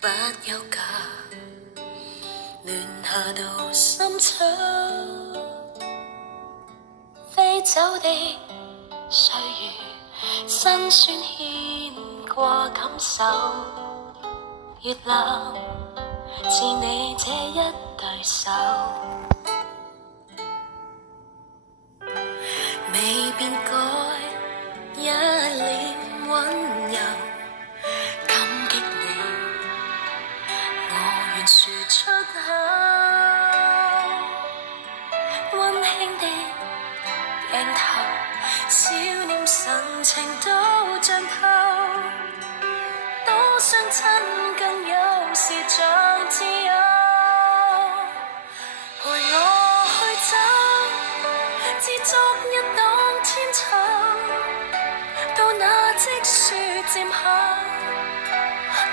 不休假，亂下到深秋，飛走的歲月，辛酸牽掛感受，越冷似你這一對手，未變改一臉溫柔，感激你，我願說出口，溫馨的鏡頭，笑臉神情都像透，多相親更有時像自由，陪我去走，自作一檔千秋，到那積雪漸下，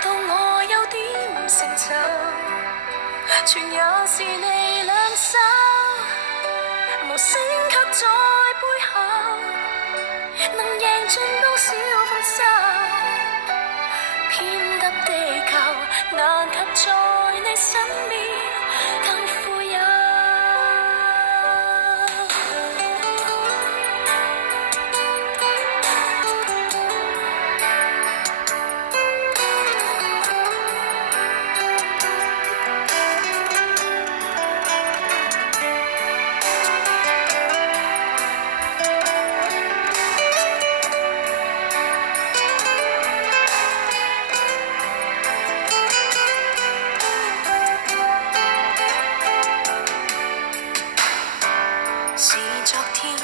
到我有點成就，全也是你兩手，無聲卻在背後，能贏盡多少分手，偏得地球難及在你身邊更富有。是昨天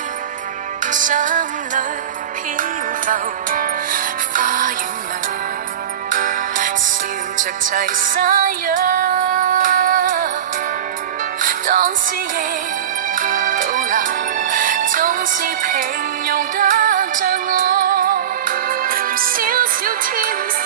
想裏漂浮，花園裏笑着齊灑藥，當思憶倒流，總是平庸得像我，少少天使